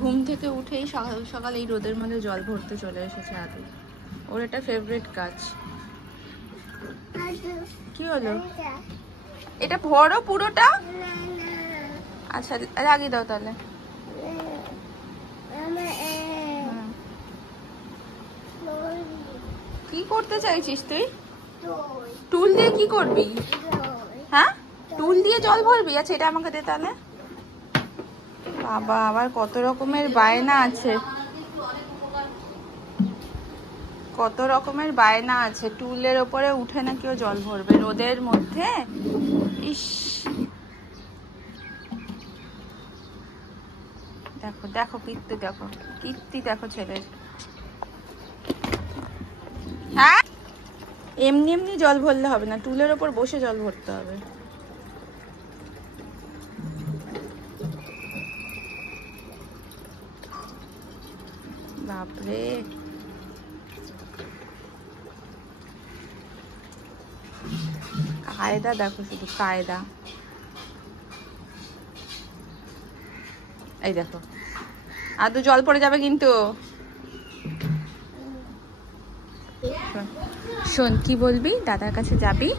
ঘুম থেকে উঠেই সকাল সকাল এই রোদের মধ্যে জল ভরতে চলে এসেছে আদু। ওর এটা ফেভারিট কাজ। কি হলো? এটা ভরো পুরোটা। আচ্ছা লাগিয়ে দাও তাহলে। কি করতে চাইছিস তুই? টুল দিয়ে কি করবি? হ্যাঁ, টুল দিয়ে জল ভরবি? আচ্ছা এটা আমাকে দে তাহলে। বাবা আবার কত রকমের বায়না আছে, কত রকমের বায়না আছে। টুলের ওপরে উঠে না কেউ জল ভরবে রোদের মধ্যে। ইস, দেখো দেখো কীর্তি, দেখো কীর্তি, দেখো ছেলের। হ্যাঁ, এমনি এমনি জল ভরলে হবে না, টুলের ওপর বসে জল ভরতে হবে। বাপরে, কায়দা দেখো, শুধু কায়দা। এই দেখো আদু জল পড়ে যাবে কিন্তু। শোন, কি বলবি? দাদার কাছে যাবি,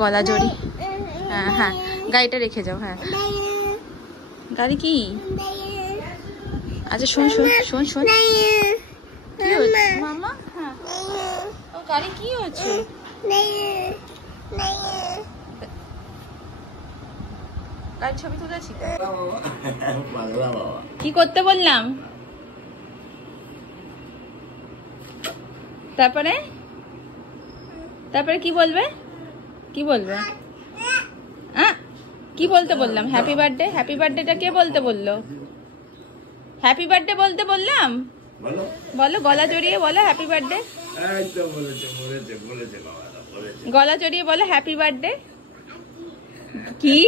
গলা জড়ি। হ্যাঁ হ্যাঁ, গাড়িটা রেখে যাও। হ্যাঁ, গাড়ি কি? আচ্ছা শোন শোন শোন শোন, কি হচ্ছে মামা? হ্যাঁ, ও গাড়ি কি হচ্ছে? গাড়ির ছবি তুলেছি। কি করতে বললাম? তারপরে তারপরে কি বলবে? কি বলবে? কি বলতে বললাম? Happy birthday. হ্যাপি বার্থডেটা কে বলতে বললো? হ্যাপি বার্থডে বলতে বললাম। বলো, গলা জড়িয়ে বলো হ্যাপি বার্থডে। গলা জড়িয়ে বলো হ্যাপি বার্থডে। কি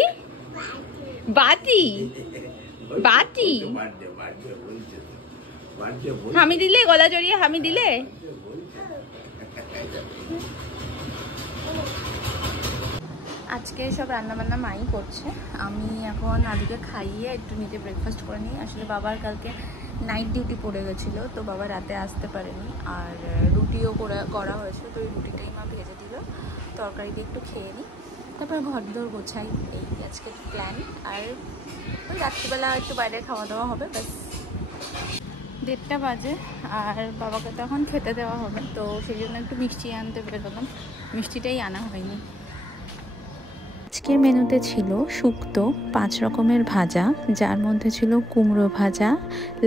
বাতি? বাতি হামি দিলে, গলা জড়িয়ে হামি দিলে। আজকে সব রান্নাবান্না মাই করছে। আমি এখন আদিকে খাইয়ে একটু নিজে ব্রেকফাস্ট করে নিই। আসলে বাবার কালকে নাইট ডিউটি পড়ে গেছিলো, তো বাবা রাতে আসতে পারেনি। আর রুটিও করা হয়েছে, তো এই রুটিটাই মা ভেজে দিল। তরকারি দিয়ে একটু খেয়ে নিই, তারপর ঘরদোর গোছাই। এই আজকে প্ল্যান। আর ওই রাত্রিবেলা একটু বাইরে খাওয়া দাওয়া হবে, ব্যাস। 1:30 বাজে, আর বাবাকে তো এখন খেতে দেওয়া হবে, তো সেই জন্য একটু মিষ্টি আনতে বেরোলাম। মিষ্টিটাই আনা হয়নি। আজকের মেনুতে ছিল শুক্তো, 5 রকমের ভাজা, যার মধ্যে ছিল কুমড়ো ভাজা,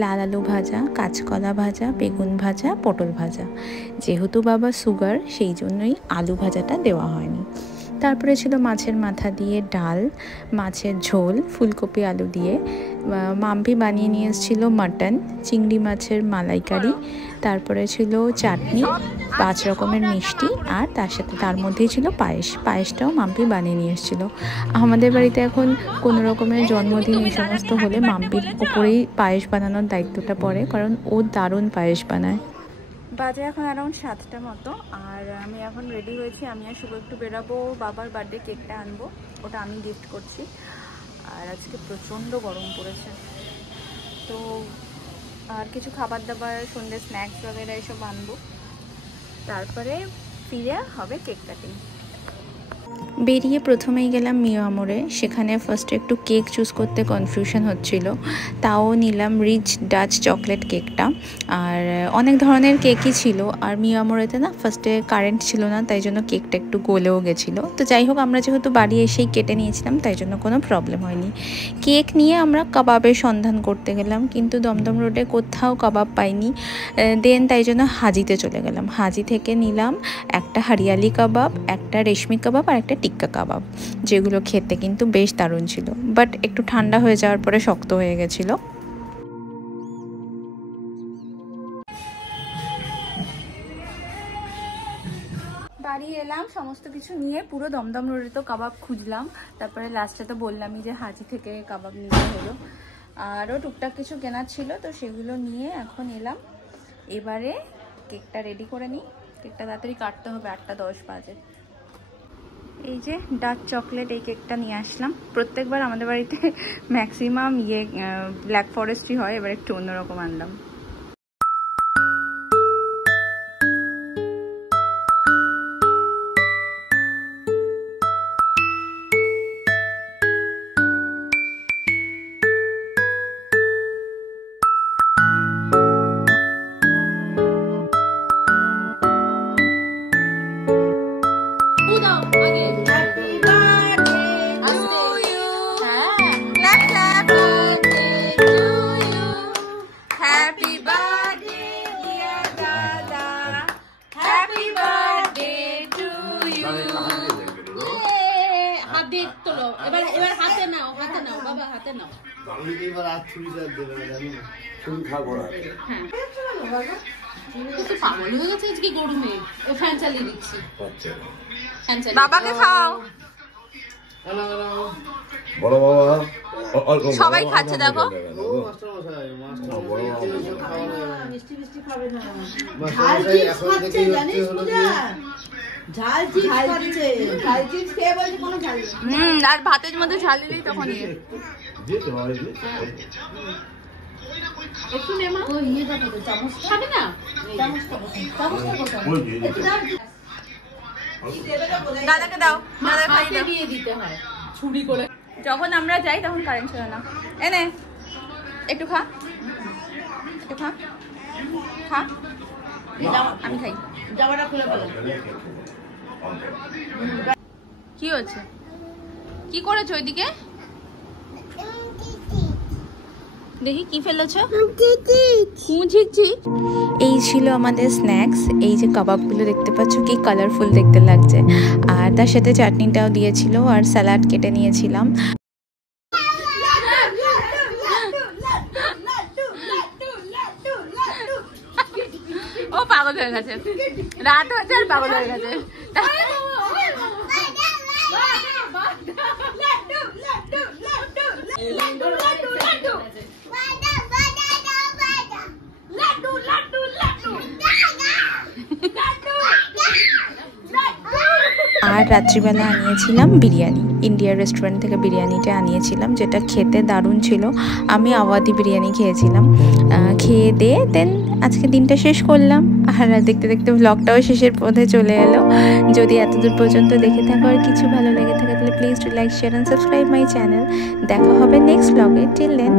লাল আলু ভাজা, কাঁচকলা ভাজা, বেগুন ভাজা, পটল ভাজা। যেহেতু বাবা সুগার, সেই জন্যই আলু ভাজাটা দেওয়া হয়নি। তারপরে ছিল মাছের মাথা দিয়ে ডাল, মাছের ঝোল, ফুলকপি আলু দিয়ে। মাম্পি বানিয়ে নিয়ে এসেছিল মাটন, চিংড়ি মাছের মালাইকারি। তারপরে ছিল চাটনি, 5 রকমের মিষ্টি, আর তার মধ্যেই ছিল পায়েস। পায়েসটাও মাম্পি বানিয়ে নিয়ে এসেছিল। আমাদের বাড়িতে এখন কোনো রকমের জন্মদিন এই সমস্ত হলে মাম্পির উপরেই পায়েস বানানোর দায়িত্বটা পড়ে, কারণ ও দারুণ পায়েস বানায়। বাজে এখন অ্যারাউন্ড 7টা মতো, আর আমি এখন রেডি হয়েছি। আমি আর শুভ একটু বেরাবো, বাবার বার্থডে কেকটা আনবো, ওটা আমি গিফট করছি। আর আজকে প্রচণ্ড গরম পড়েছে, তো আর কিছু খাবার দাবার, সন্ধ্যে স্ন্যাক্স বগেরা এসব আনবো, তারপরে ফিরে হবে কেক কাটিং। বেরিয়ে প্রথমেই গেলাম মিয়ামোরে। সেখানে ফার্স্টে একটু কেক চুজ করতে কনফিউশন হচ্ছিল, তাও নিলাম রিচ ডাচ চকলেট কেকটা। আর অনেক ধরনের কেকই ছিল, আর মিয়ামোরেতে না ফার্স্টে কারেন্ট ছিল না, তাই জন্য কেকটা একটু গলেও গেছিলো। তো যাই হোক, আমরা যেহেতু বাড়ি এসেই কেটে নিয়েছিলাম, তাই জন্য কোনো প্রবলেম হয়নি। কেক নিয়ে আমরা কাবাবের সন্ধান করতে গেলাম, কিন্তু দমদম রোডে কোথাও কাবাব পাইনি। দেন তাই জন্য হাজিতে চলে গেলাম। হাজি থেকে নিলাম একটা হরিয়ালি কাবাব, একটা রেশমি কাবাব, আর একটা টিক্কা কাবাব, যেগুলো খেতে কিন্তু বেশ দারুণ ছিল, বাট একটু ঠান্ডা হয়ে যাওয়ার পরে শক্ত হয়ে গেছিলো। বাড়ি এলাম সমস্ত কিছু নিয়ে, পুরো দমদম রোডে তো কাবাব খুঁজলাম, তারপরে লাস্টে তো বললামই যে হাজি থেকে কাবাব নিতে হলো। আরও টুকটাক কিছু কেনার ছিল, তো সেগুলো নিয়ে এখন এলাম। এবারে কেকটা রেডি করে নিই। কেকটা তাড়াতাড়ি কাটতে হবে, 8:10 বাজে। এই যে ডার্ক চকলেট, এই কেকটা নিয়ে আসলাম। প্রত্যেকবার আমাদের বাড়িতে ম্যাক্সিমাম ব্ল্যাক ফরেস্টই হয়, এবার একটু অন্যরকম আনলাম। বাবাকে খাও। সবাই খাচ্ছে দেখো। আর ভাতের মধ্যে ঝাল দিলেই তখন দাদাকে দাও, দাদা খাইয়ে দিয়ে দিতে হয় ছুরি করে। যখন আমরা যাই তখন কারেন্ট ছিল না। এনে একটু খা, একটু খা, খা, আমি খাই। জামাটা খুলে ফেলো। কি হচ্ছে? কি করেছো ওইদিকে? দেখি কি ফেলেছো? এই ছিল আমাদের স্ন্যাক্স। এই যে কাবাবগুলো দেখতে পাচ্ছ, কি কালারফুল দেখতে লাগছে। আর তার সাথে চাটনিটাও দিয়েছিল, আর স্যালাড কেটে নিয়েছিলাম। ও পাগল হয়ে গেছে, রাত হচ্ছে আর পাগল হয়ে গেছে। আর রাত্রিবেলা আনিয়েছিলাম বিরিয়ানি, ইন্ডিয়া রেস্টুরেন্ট থেকে বিরিয়ানিটা আনিয়েছিলাম, যেটা খেতে দারুণ ছিল। আমি আওয়াদি বিরিয়ানি খেয়েছিলাম। খেয়ে দিয়ে দেন আজকে দিনটা শেষ করলাম। আর দেখতে দেখতে ব্লগটাও শেষের পথে চলে এলো। যদি এতদূর পর্যন্ত দেখে থাকো আর কিছু ভালো লেগে থাকে তাহলে please do like, share and subscribe my channel. দেখা হবে নেক্সট ব্লগে। টিল দেন।